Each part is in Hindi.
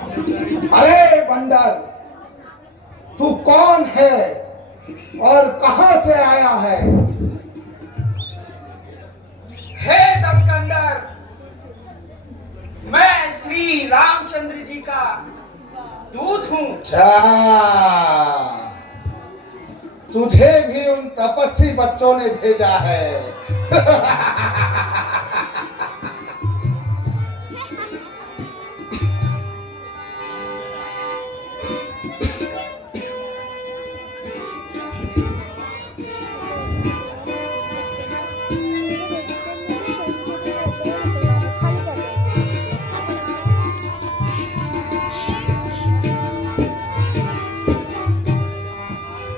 अरे बंदर, तू कौन है और कहां से आया है? हे दस्कंदर, मैं श्री रामचंद्र जी का दूत हूँ। अच्छा, तुझे भी उन तपस्वी बच्चों ने भेजा है।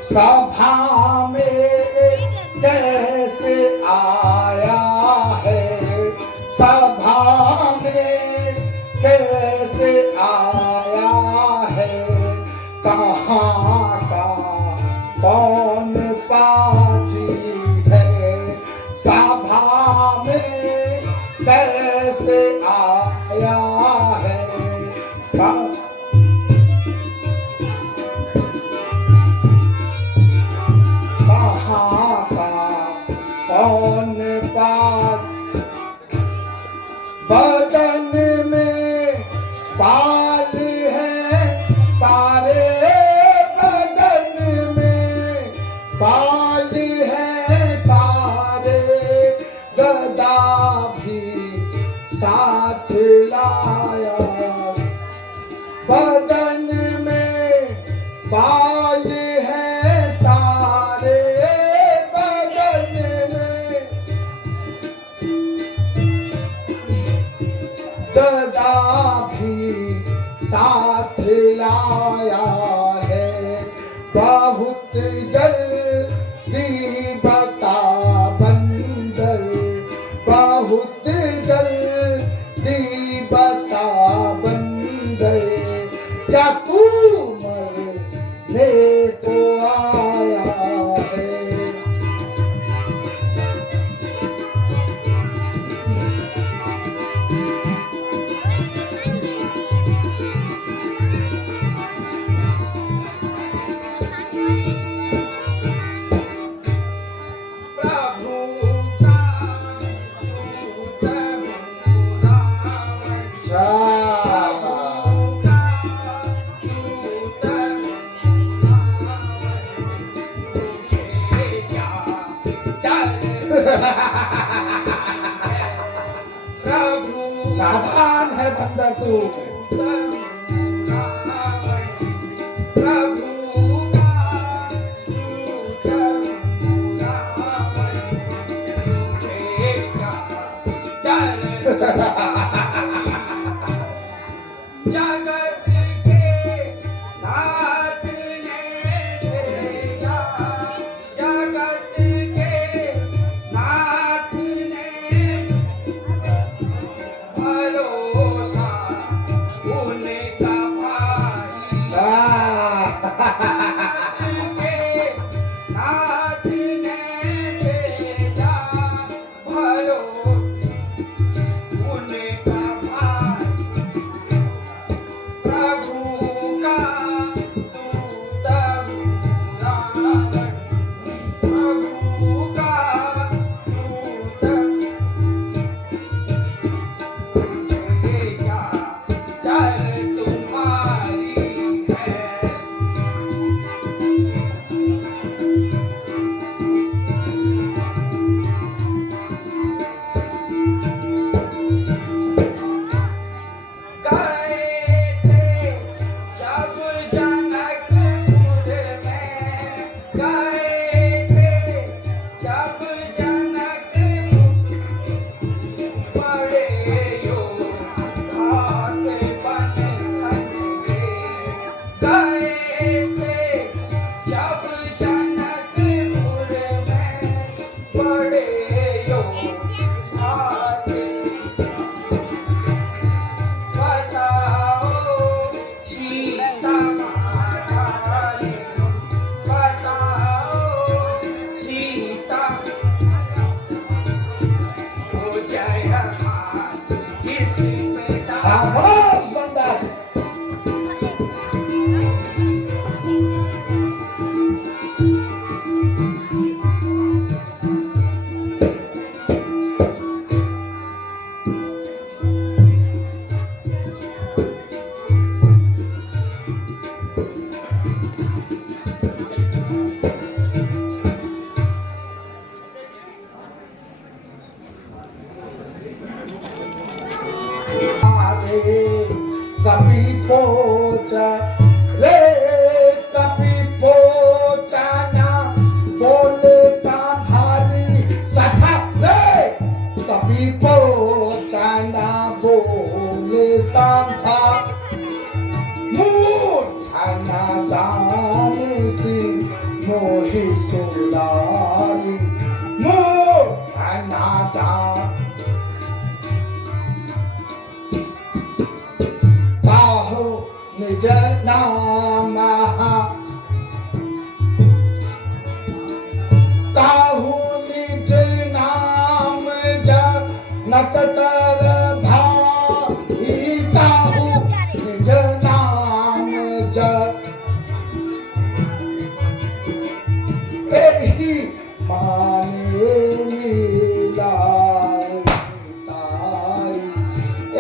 सभा में कैसे आया है? सभा में कैसे आया है? कहाँ का कौन पाजी है? सभा में कैसे आया है? कौन बात बदन में बाल है सारे, बदन में बाल है सारे, गदा भी साथ लाया। बदन में बाल है सारे, गदा भी साथ लाया है। बहुत जल्दी बता बंदर, बहुत जल्दी बता बंदर, क्या तू मरने को आया है? नादान है बंदर तू। जगत के नाथ ने भेजा, जगत के नाथ ने भरोसा उनका भाई। जगत के नाथ ने भेजा, भरोसा उनका भाई। प्रभु पोचा रे कपी पोचा ना बोले संभाली सखा रे कपी पोचा ना बोले संभा मूर्खा ना जाने से मोहि सुलारी मूर्खा ना जाने काहो निज नाम काहू निज नाम जनक तर भाई काहू निज नाम एहि माने मिलाय ताई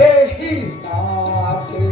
एहि नाते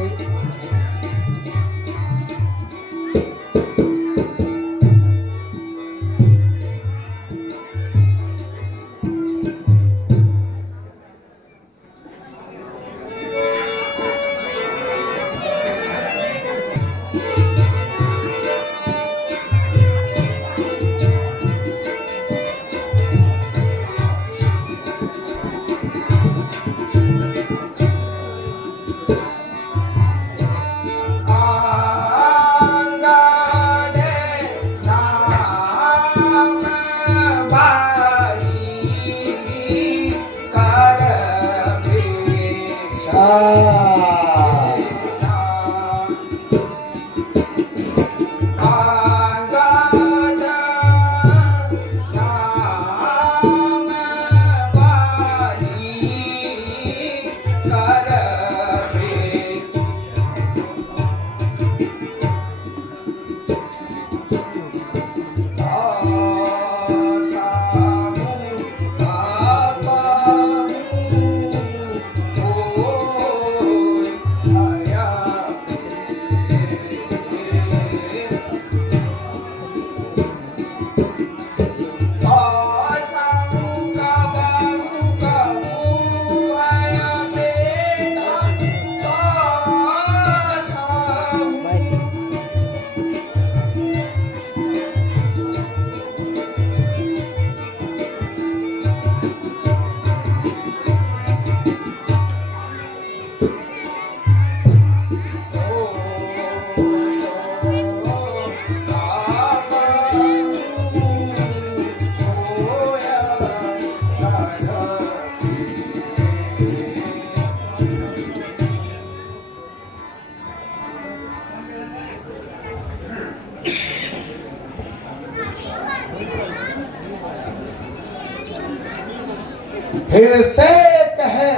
फिर से कहे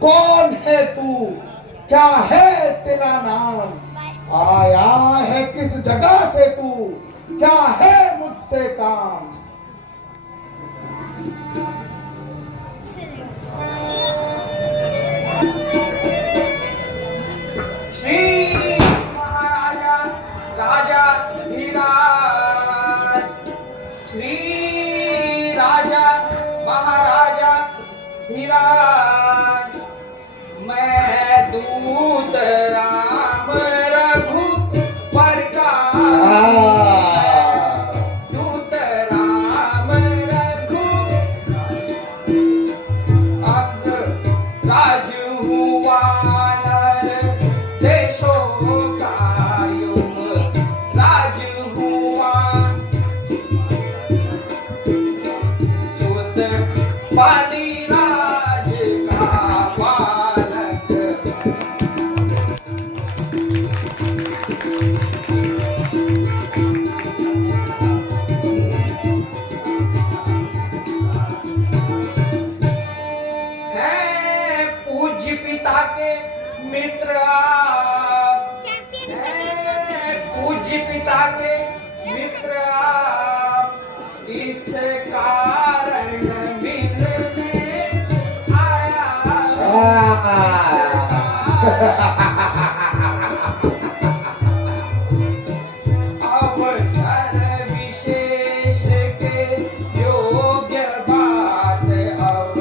कौन है तू क्या है तेरा नाम आया है किस जगह से तू क्या है मुझसे काम श्री महाराजा राजा धीराज श्री राजा महाराजा धीराज मैं दूत राम रघु पर का दूत राम रघु अंग राज हुआ नर देशों का युग राज हुआ दूत पाली राज का बालक है पूज्य पिता के मित्र आप है पूज्य पिता के मित्र आप इस कारण मिलने आया अवसर विशेष के योग्य बात अब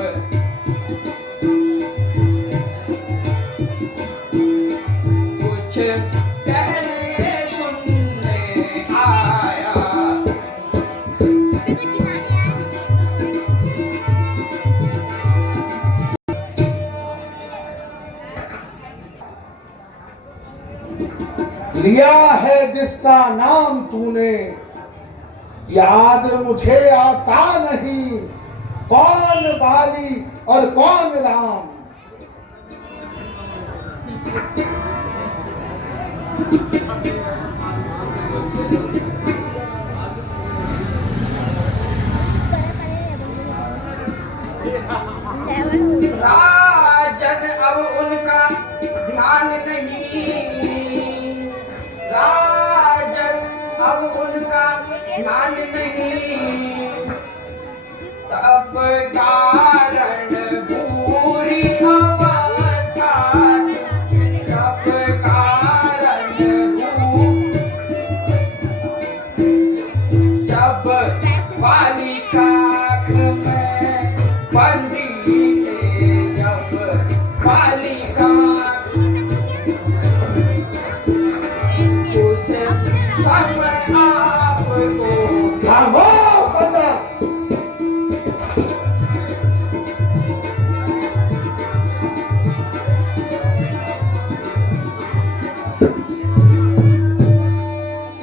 कुछ कुछ कहने सुनने आया। लिया है जिसका नाम तूने, याद मुझे आता नहीं, कौन बाली और कौन राम। राजन अब उनका ध्यान नहीं, राजन अब उनका ध्यान नहीं, तब कारण पूरी अवस्था, तब कारण जब बालिका में बंदी थे, जब बालिका उस समय आपको खामोश बंदा।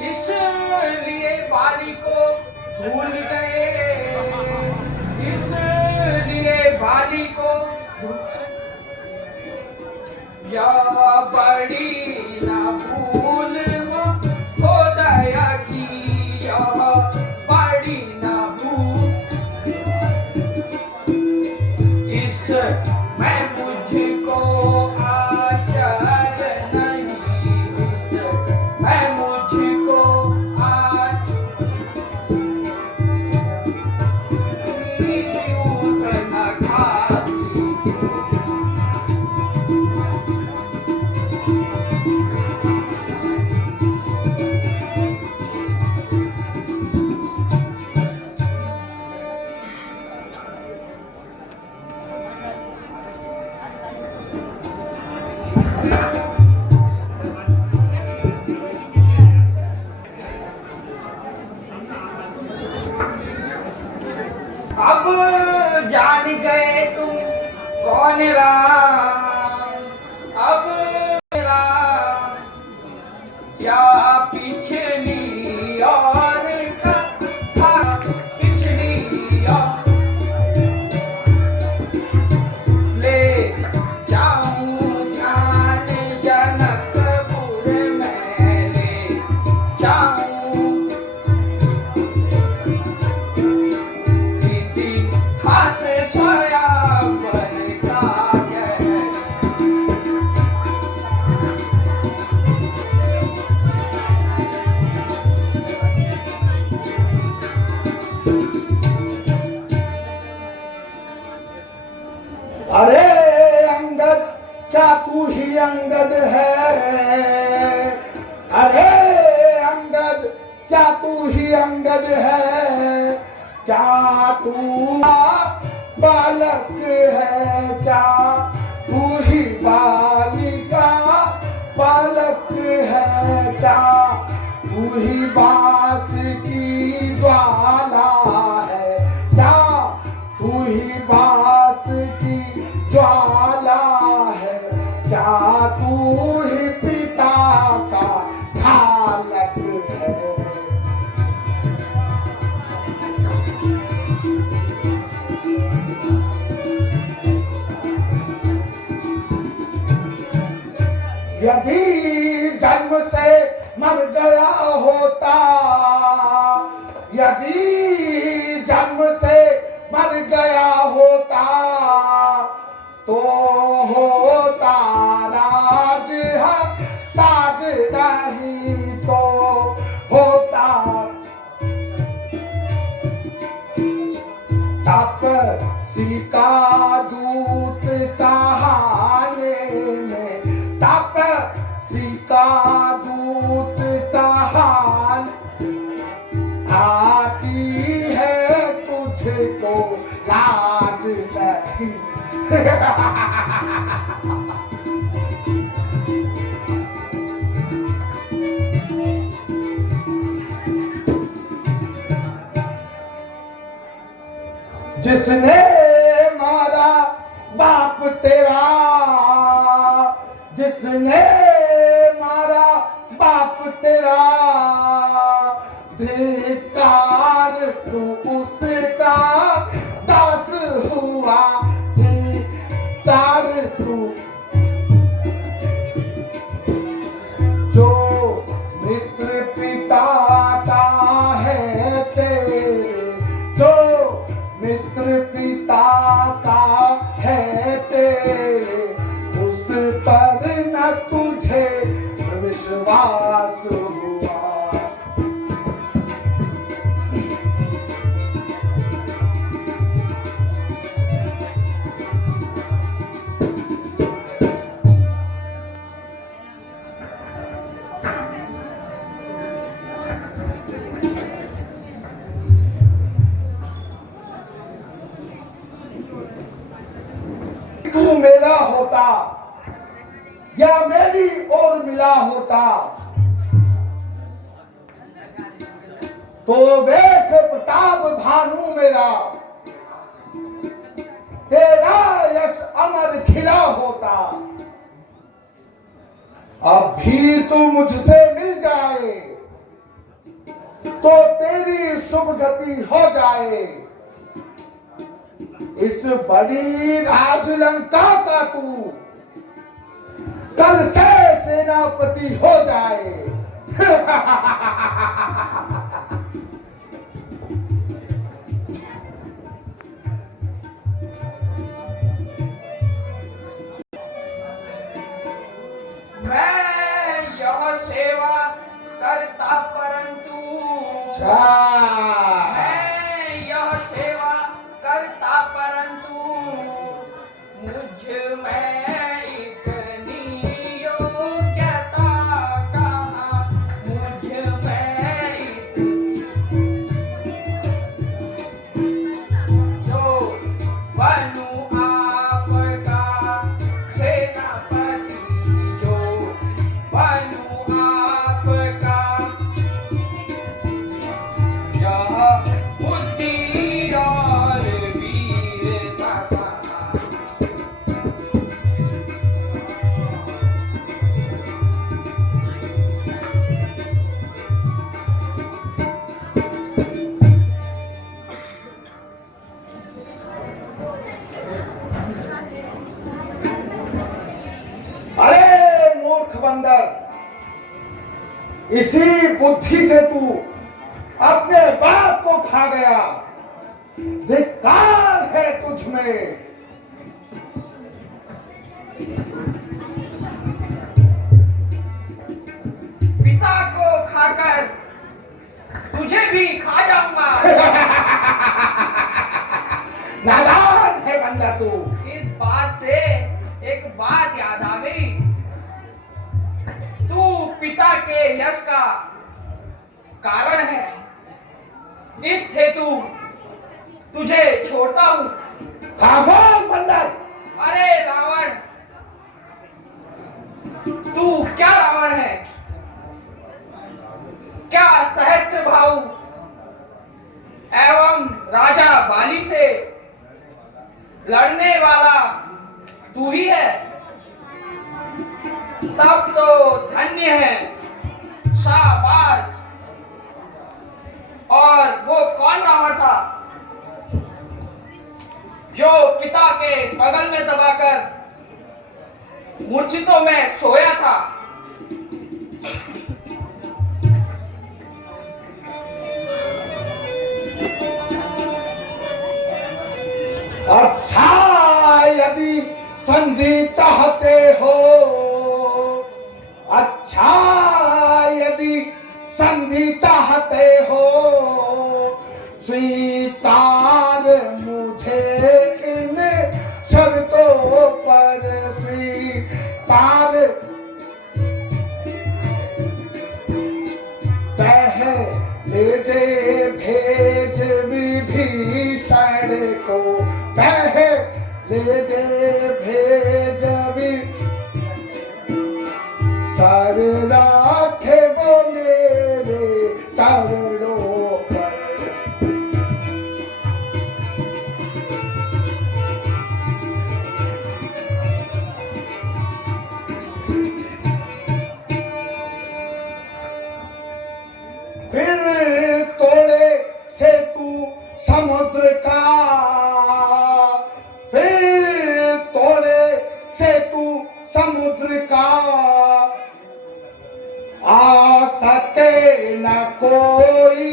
इसलिए बाली को भूल गए, इसलिए बाली को या बड़ी ना भूल हो दया की, या बड़ी ना भूल इस मैं मुझको आचर नहीं, इस मैं मुझको न खाती। अब जान गए तुम कौन राम, अब राम क्या पिछली और कथा, पिछली और ले जाऊं ध्यान जनकपुर में, ले जाऊं अरे अंगद क्या तू ही अंगद है रे, अरे अंगद क्या तू ही अंगद है, क्या तू बालक है, क्या तू ही बालिका बालक है, क्या तू ही बांस की ज्वाला है, क्या तू ही बांस की ज्वाला है, क्या तू ही पिता का ढालक है। यदि जन्म से मर गया होता, यदि जन्म से मर गया होता, तो होता राज है ताज नहीं, तो होता तपसी का दूत कहाने में, तपसी का दूत कहान आती है तुझको लाज नहीं। जिसने मारा बाप तेरा, जिसने मारा बाप तेरा, धिक्कार तू उसका दास हुआ, धिक्कार तू। जो मित्र पिता का है तेरे, जो मित्र पिता का है तेरे, उस पर न तुझे विश्वास हुआ। तू मेरा होता या मेरी ओर मिला होता, तो वेख प्रताप भानु मेरा, तेरा यश अमर खिला होता। अब भी तू मुझसे मिल जाए तो तेरी शुभ गति हो जाए। इस बड़ी राजलंका का तू कल से सेनापति हो जाए। मैं यह सेवा करता परंतु, मैं यह सेवा करता परंतु, मुझ में इतनी योग्यता कहाँ, मुझ में जो बनूं आपका सेनापति, जो बनूं आपका, यह बुद्धि और वीरता कहाँ। अरे मूर्ख बंदर, इसी बुद्धि से तू अपने बाप को खा गया। धिक्कार है तुझ में। पिता को खाकर तुझे भी खा जाऊंगा। नादान है बंदा तू। इस बात से एक बात याद आ गई, तू पिता के यश का कारण है, इस हेतु तुझे छोड़ता हूं। खामोश बंदर। अरे रावण, तू क्या रावण है, क्या सहस्त्र भाऊ एवं राजा बाली से लड़ने वाला तू ही है? तब तो धन्य है, शाबाश। और वो कौन रावण था जो पिता के बगल में दबाकर मूर्छितों में सोया था? अच्छा, यदि संधि चाहते हो, अच्छा यदि संधि चाहते हो, स्वीकार मुझे इन शर्तों पर, स्वीकार। ले दे भेज विभीषण को, ले दे भेज सर राखे वो मेरे चरणों पर। आ सके न कोई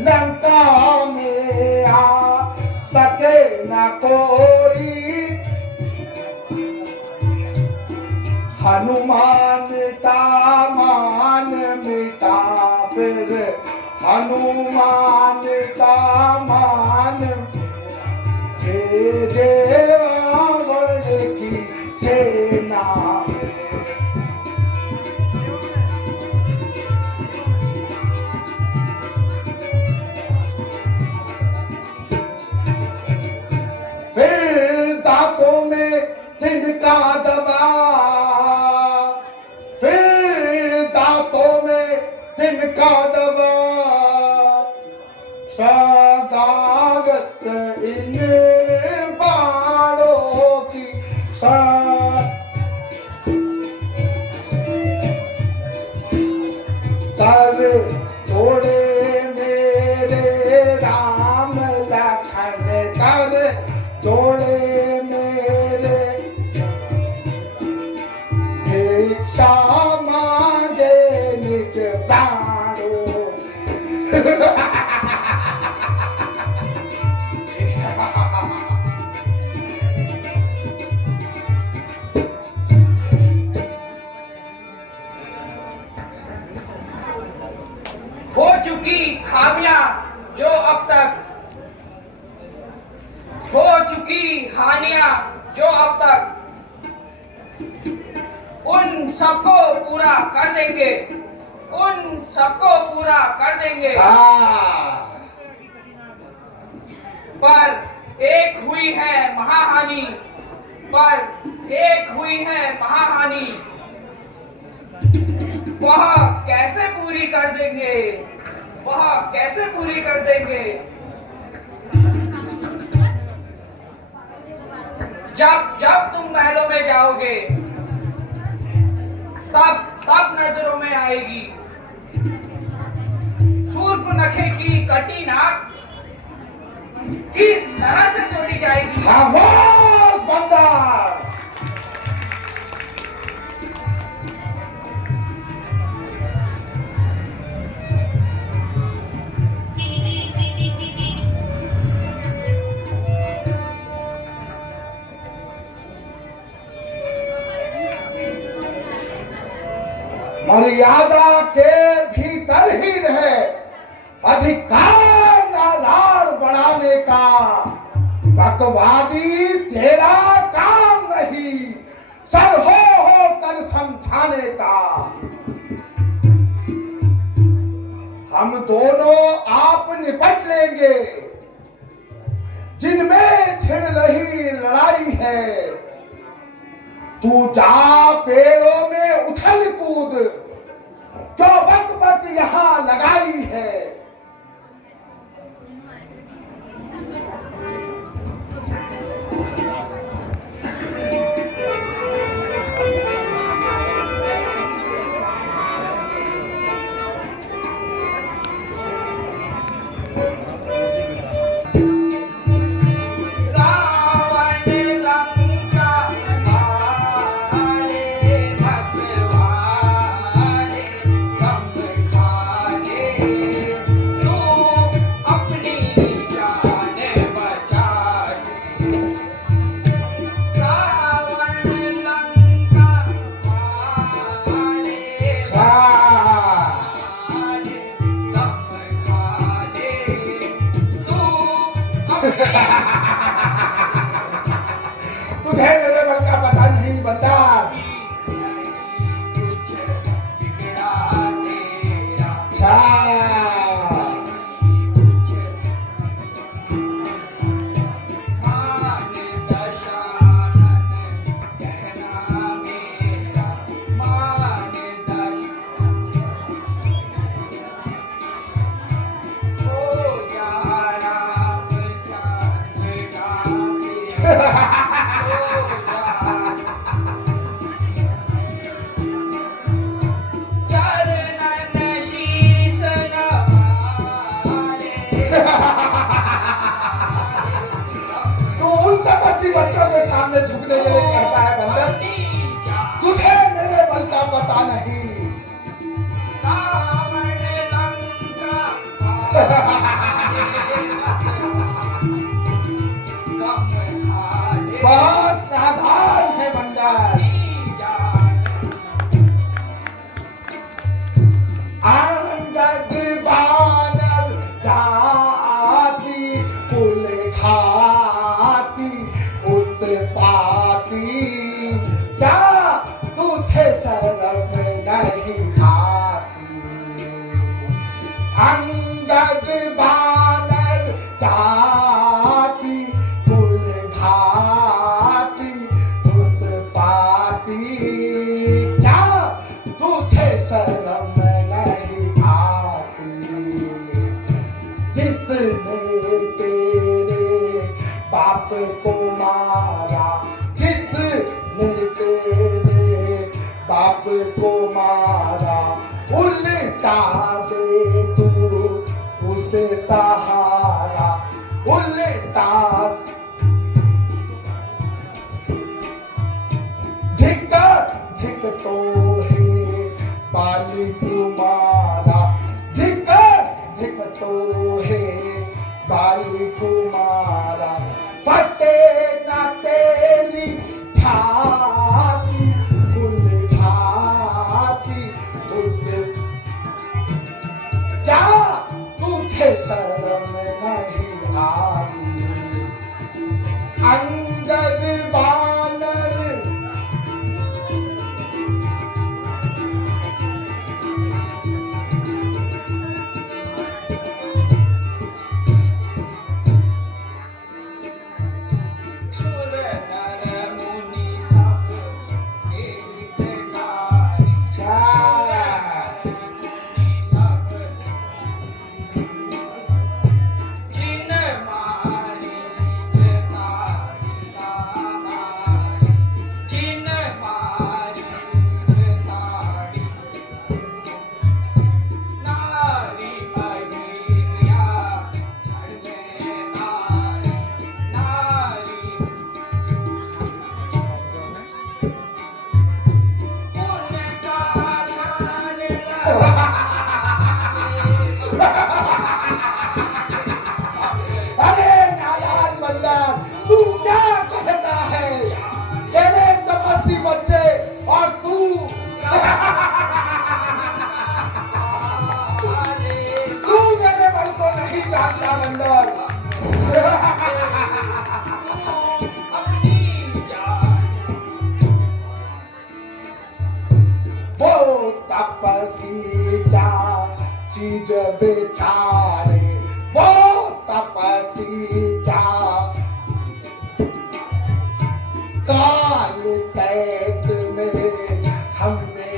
लंका में, आ सके न कोई। हनुमान का मान मिटा फिर, हनुमान का मान भेजे रावण की सेना। फिर दांतों में तिनका दबा, फिर दांतों में तिनका दबा। शगावत इन बाणों की, कर तोड़े मेरे राम लखन, कर तोड़े मेरे। भिक्षा मांगे निज प्राणों। हो चुकी खामियां जो अब तक, हो चुकी हानियां जो अब तक, उन सबको पूरा कर देंगे, उन सबको पूरा कर देंगे। पर एक हुई है महाहानि, पर एक हुई है महाहानि। वह कैसे पूरी कर देंगे, वह कैसे पूरी कर देंगे। जब जब तुम महलों में जाओगे, तब तब नजरों में आएगी शूर्पनखे की कटी नाक किस तरह से जोड़ी जाएगी। खामोश बंदर। मर्यादा के भीतर ही रहे, अधिकार नारार बढ़ाने का। बकवादी तेरा काम नहीं, सर हो कर समझाने का। हम दोनों आप निपट लेंगे, जिनमें छिड़ रही लड़ाई है। तू जा पेड़ों में उछल कूद, जो वक्त वक्त यहां लगाई है। तुझे मेरे बल का पता नहीं बता। बच्चों के सामने झुकने के लिए कहता है बंदर, तुझे मेरे बल का पता नहीं। अंगद बानर जाति कुल घाती उत्पाती, क्या तुझे शर्म नहीं आती? जिसने तेरे बाप को मारा, जिसने तेरे बाप को मारा, उल्टा दे तू उसे सहारा, उल्टा धिक धिक तो है बाली कुमारा, धिक धिक तो है बाली कुमारा, फटे न तेरी छाती कुल घाती उत, क्या तुझे शर्म नहीं आती? अंगद बानर अरे नादान बंदा, तू क्या कहता है? तेरे तपस्वी बच्चे और तू तू मेरे मन को नहीं जानता बंदर। वो तपस्वी क्या चीज बेचारे, वो तपस्वी क्या काल कैद में हमने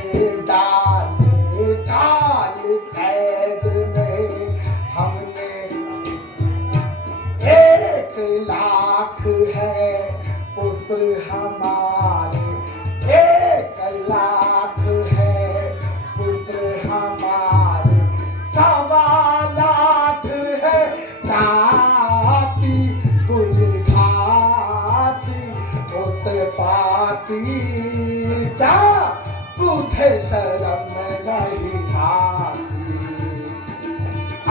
डाले, काल कैद में हमने, 1,00,000 है पुत्र हमारे, 1,00,000 है पुत्र हमारे, 1,00,000 है जाति कुल घाती उत्पाती, क्या तुझे शर्म नहीं आती?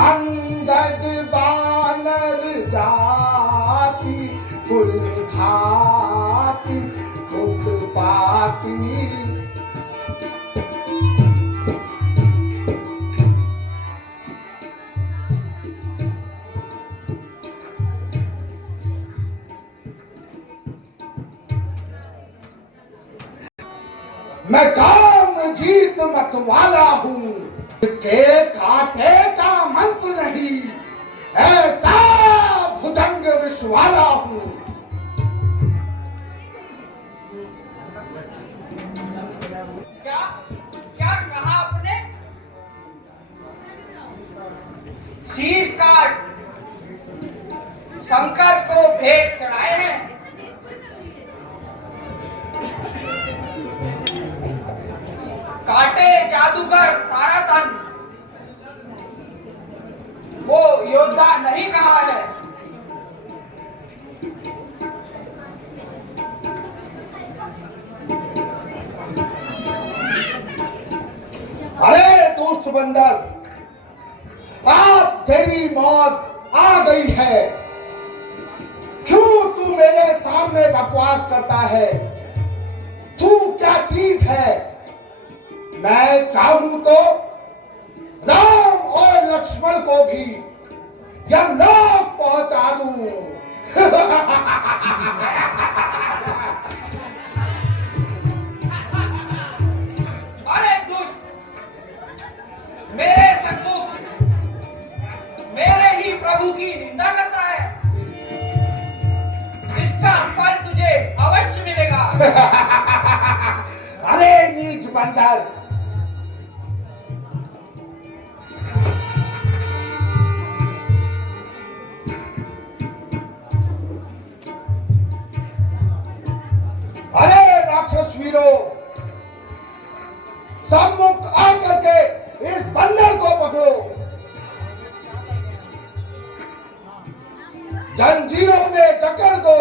अंगद बानर जाति कुल घाती उत्पाती। मैं काम जीत मत वाला हूँ, के काटे का मंत्र नहीं, ऐसा भुजंग विष वाला हूँ। क्या क्या कहा आपने? शीश काट शंकर को भेंट चढ़ाए हैं। काटे जादूगर सारा तन, वो योद्धा नहीं कहा है। अरे दुष्ट बंदर, अब तेरी मौत आ गई है। क्यों तू मेरे सामने बकवास करता है? तू क्या चीज है? मैं चाहूं तो राम और लक्ष्मण को भी यमलोक पहुंचा दूं। अरे दुष्ट, मेरे सन्मुख प्रभु की निंदा करता है, इसका फल तुझे अवश्य मिलेगा। अरे नीच बंदर, अरे राक्षस वीरों, सम्मुख आकर के इस बंदर को पकड़ो, जंजीरों में जकड़ दो।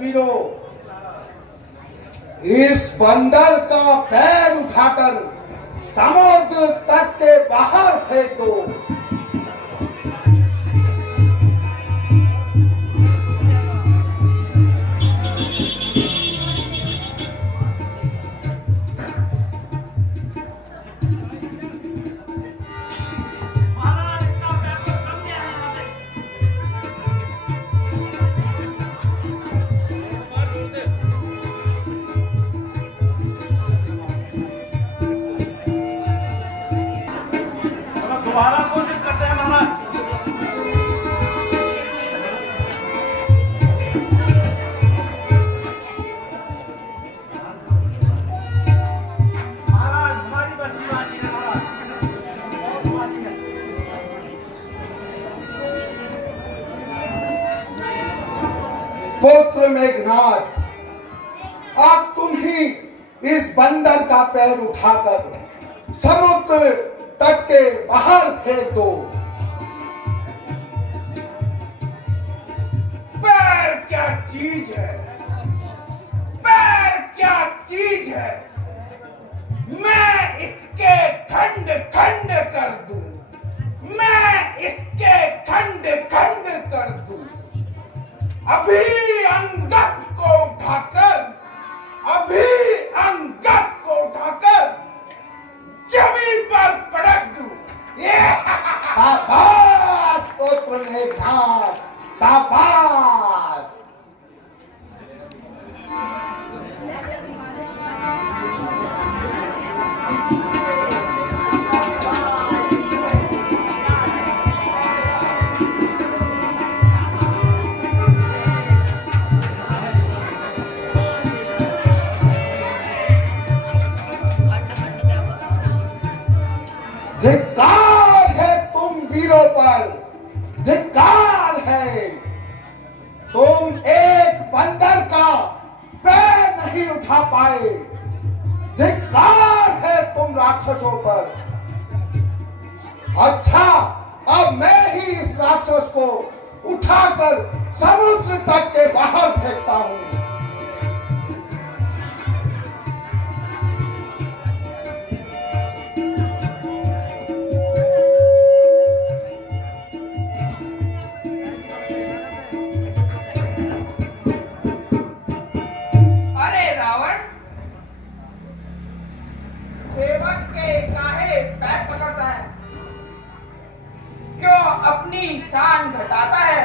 वीरों, इस बंदर का पैर उठाकर समुद्र तट के बाहर फेंक दो। दोबारा कोशिश करते हैं महाराज। महाराज हमारी बस की बात है महाराज। पुत्र मेघनाथ, अब तुम ही इस बंदर का पैर उठाकर समुद्र तट के बाहर फेंक दो। पैर क्या चीज है, पैर क्या चीज है, मैं इसके खंड खंड कर दूं, मैं इसके खंड खंड कर दूं। अभी अंगद को उठाकर, अभी अंगद को उठाकर जमीन पर पड़ा धिक्कार है तुम वीरों पर, धिक्कार है। तुम एक बंदर का पैर नहीं उठा पाए। धिक्कार है तुम राक्षसों पर। अच्छा, अब मैं ही इस राक्षस को उठाकर समुद्र तक के बाहर फेंकता हूं। अरे रावण, सेवक के काहे पैर पकड़ता है? क्यों अपनी शान घटाता है?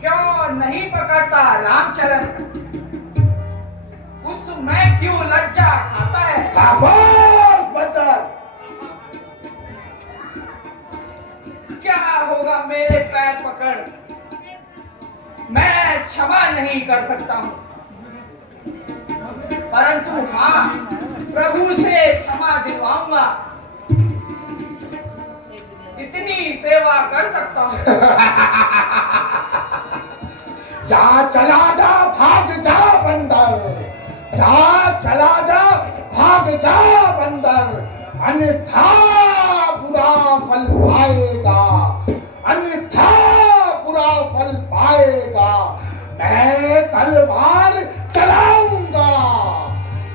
क्यों नहीं पकड़ता रामचरण? उसमें क्यों लज्जा खाता है? खामोश बंदर! क्या होगा मेरे पैर पकड़? मैं क्षमा नहीं कर सकता हूं, परंतु हाँ, प्रभु से क्षमा दिलवाऊंगा। इतनी सेवा कर सकता हूं। जा चला जा, भाग जा बंदर, जा चला जा, भाग जा बंदर, अन्यथा बुरा फल पाएगा, अन्यथा बुरा फल पाएगा। मैं तलवार चलाऊंगा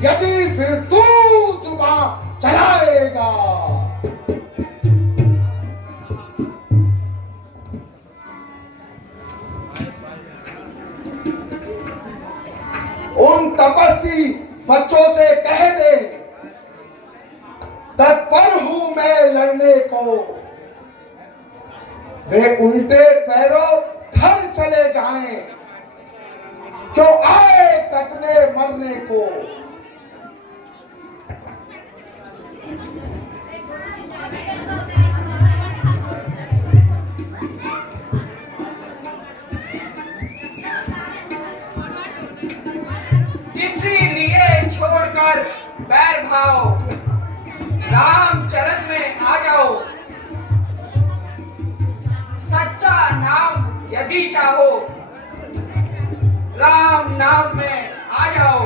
यदि फिर तू जुबान चलाएगा। उन तपस्वी बच्चों से कह दे, तत्पर हूं मैं लड़ने को। वे उल्टे पैरों घर चले जाएं, क्यों आए कटने मरने को। इसीलिए छोड़कर बैर भाव राम चरण में आ जाओ। सच्चा नाम यदि चाहो, राम नाम में आ जाओ।